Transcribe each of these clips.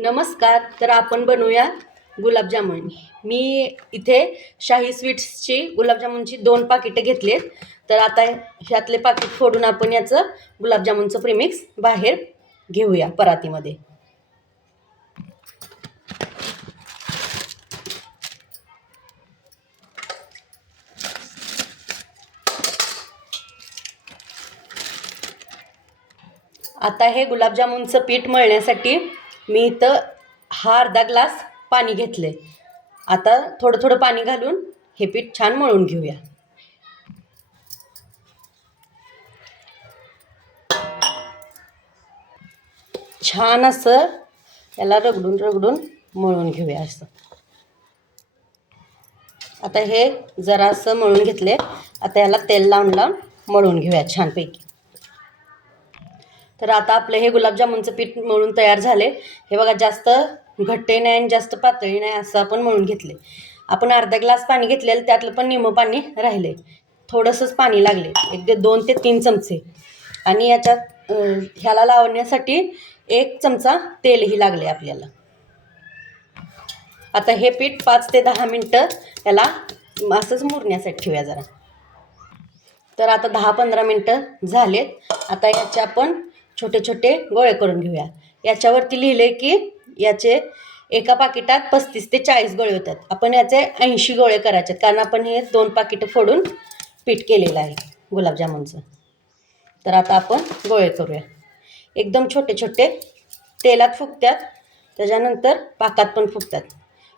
नमस्कार. तर आपण बनवूया गुलाबजामुन. मी इथे शाही स्वीट्सची गुलाबजामुनची 2 पाकिटे घेतलेत. तर आता ह्यातले पाकिट फोडून आपण याचं गुलाबजामुनचं प्रीमिक्स बाहेर घेऊया परातीमध्ये. आता हे गुलाबजामुनचं पीठ मळण्यासाठी मी इथं अर्धा ग्लास पाणी घेतले. आता थोडं थोडं पाणी घालून हे पीठ छान मळून घेऊया. छान असं याला रगडून रगडून मळून घेऊया असं. आता हे जरा असं मळून घेतले. आता याला तेल लावून लावून मळून घेऊया छानपैकी. तर आता आपलं हे गुलाबजामुनचं पीठ मळून तयार झाले. हे बघा, जास्त घट्टही नाही आणि जास्त पातळी नाही असं आपण मळून घेतले. आपण अर्धा ग्लास पाणी घेतलेलं, त्यातलं पण निम्मं पाणी राहिले. थोडंसंच पाणी लागले, 2 ते 3 चमचे. आणि याच्यात ह्याला लावण्यासाठी 1 चमचा तेलही लागले आपल्याला. आता हे पीठ 5 ते 10 मिनटं याला असंच मुरण्यासाठी ठेवूया जरा. तर आता 10-15 मिनटं झालेत. आता याचे आपण छोटे छोटे गोळे करून घेऊया. याच्यावरती लिहिले की याचे एका पाकिटात 35 ते 40 गोळे होतात. आपण याचे 80 गोळे करायचे, कारण आपण हे 2 पाकिटं फोडून पीठ केलेलं आहे गुलाबजामुनचं. तर आता आपण गोळे करूया. एकदम छोटे छोटे, तेलात फुगतात, त्याच्यानंतर पाकात पण फुगतात.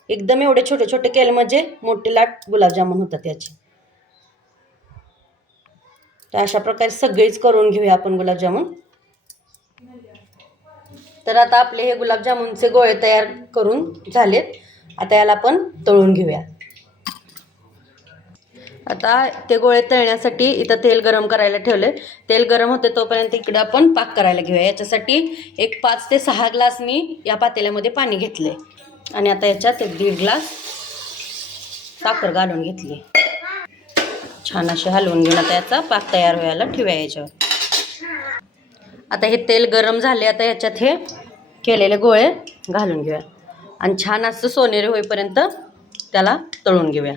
एकदम एवढे छोटे छोटे केले म्हणजे मोठे लाट गुलाबजामुन होतात याचे. तर अशा प्रकारे सगळीच करून घेऊया आपण गुलाबजामुन. तर आता आपले हे गुलाबजामुनचे गोळे तयार करून झालेत. आता याला आपण तळून घेऊया. आता ते गोळे तळण्यासाठी इथं तेल गरम करायला ठेवले. तेल गरम होते तोपर्यंत इकडे आपण पाक करायला घेऊया. याच्यासाठी एक 5 ते 6 ग्लास मी या पातेल्यामध्ये पाणी घेतले. आणि आता याच्यात 1.5 ग्लास साखर घालून घेतली. छान असे हलवून घेऊन आता याचा पाक तयार व्हायला ठेवूया याच्यावर. आता हे तेल गरम झाले. आता याच्यात हे केलेले गोळे घालून घेऊया आणि छान असं सोनेरी होईपर्यंत त्याला तळून घेऊया.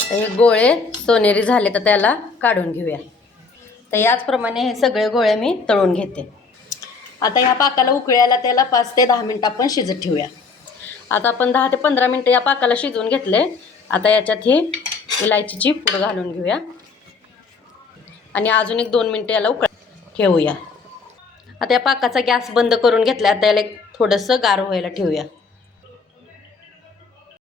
हे गोळे सोनेरी झाले तर त्याला काढून घेऊया. तर याचप्रमाणे हे सगळे गोळे मी तळून घेते. आता ह्या पाकाला उकळ्याला त्याला 5 ते 10 मिनटं आपण शिजत ठेवूया. आता आपण 10 ते 15 मिनटं या पाकाला शिजवून घेतले. आता याच्यात ही इलायचीची पूड घालून घेऊया आणि अजून 1-2 मिनटं याला ठेवूया. आता या पाकाचा गॅस बंद करून घेतला. आता याला थोडंसं गार व्हायला ठेवूया.